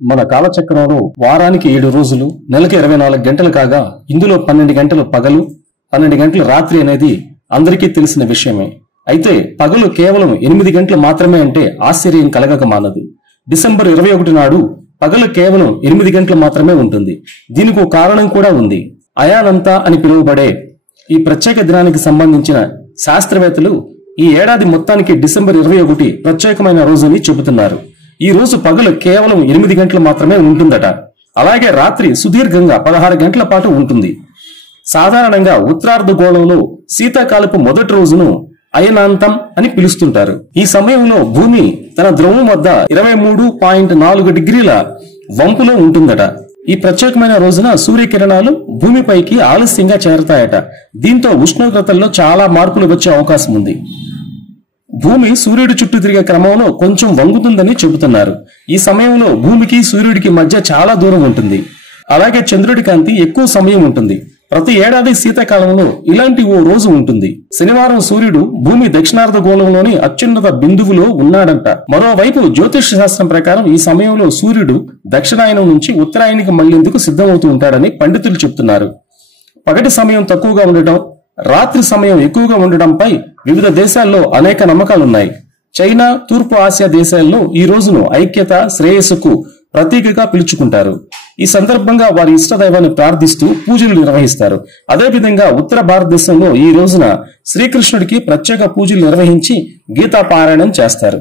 మన కాలచక్రంలో వారానికి 7 రోజులు, నెలకి 24 గంటలు కాగా ఇందులో 12 గంటలు పగలు, 12 గంటలు రాత్రి అనేది అందరికీ తెలిసిన విషయమే. అయితే పగలు కేవలం 8 గంటలు మాత్రమే అంటే ఆశ్చర్యం కలగక మానదు. డిసెంబర్ 21 నాడు పగలు కేవలం 8 గంటలు మాత్రమే ఉంటుంది. దీనికి ఒక కారణం కూడా ఉంది. అయానంత అని పిలువబడే ఈ ప్రత్యేక దినానికి సంబంధించిన శాస్త్రవేత్తలు ఈ ఏడాది మొత్తానికి డిసెంబర్ 21 ప్రత్యేకమైన రోజుని చెబుతున్నారు. ఈ రోజు పగలు కేవలం 8 గంటలు మాత్రమే ఉంటుందట. అలాగే రాత్రి సుదీర్ఘంగా 16 గంటల పాటు ఉంటుంది. సాధారణంగా ఉత్తరార్ధగోళంలో శీతాకాలపు మొదటి రోజును అయనాంతం అని పిలుస్తుంటారు. ఈ సమయంలో భూమి తన ధ్రువం వద్ద 23.4 డిగ్రీల వంపులో ఉంటుందట. ఈ ప్రత్యేకమైన రోజున సూర్యకిరణాలు భూమిపైకి ఆలస్యంగా చేరతాయట. దీంతో ఉష్ణోగ్రతల్లో చాలా మార్పులు వచ్చే అవకాశం ఉంది. భూమి సూర్యుడి చుట్టూ తిరిగే క్రమంలో కొంచెం వంగుతుందని చెబుతున్నారు. ఈ సమయంలో భూమికి సూర్యుడికి మధ్య చాలా దూరం ఉంటుంది. అలాగే చంద్రుడి కాంతి ఎక్కువ సమయం ఉంటుంది. ప్రతి ఏడాది శీతాకాలంలో ఇలాంటి ఓ రోజు ఉంటుంది. శనివారం సూర్యుడు భూమి దక్షిణార్ధగోళంలోని అత్యున్నత బిందువులో ఉన్నాడంట. మరోవైపు జ్యోతిష శాస్త్రం ప్రకారం ఈ సమయంలో సూర్యుడు దక్షిణాయనం నుంచి ఉత్తరాయణానికి మళ్లేందుకు సిద్ధమవుతూ ఉంటాడని పండితులు చెబుతున్నారు. పగటి సమయం తక్కువగా ఉండటం, రాత్రి సమయం ఎక్కువగా ఉండడంపై వివిధ దేశాల్లో అనేక నమ్మకాలున్నాయి. చైనా, తూర్పు ఆసియా దేశాల్లో ఈ రోజును ఐక్యత, శ్రేయస్సుకు ప్రతీకగా పిలుచుకుంటారు. ఈ సందర్భంగా వారి ఇష్టదైవాన్ని ప్రార్థిస్తూ పూజలు నిర్వహిస్తారు. అదేవిధంగా ఉత్తర భారతదేశంలో ఈ రోజున శ్రీకృష్ణుడికి ప్రత్యేక పూజలు నిర్వహించి గీతా పారాయణం చేస్తారు.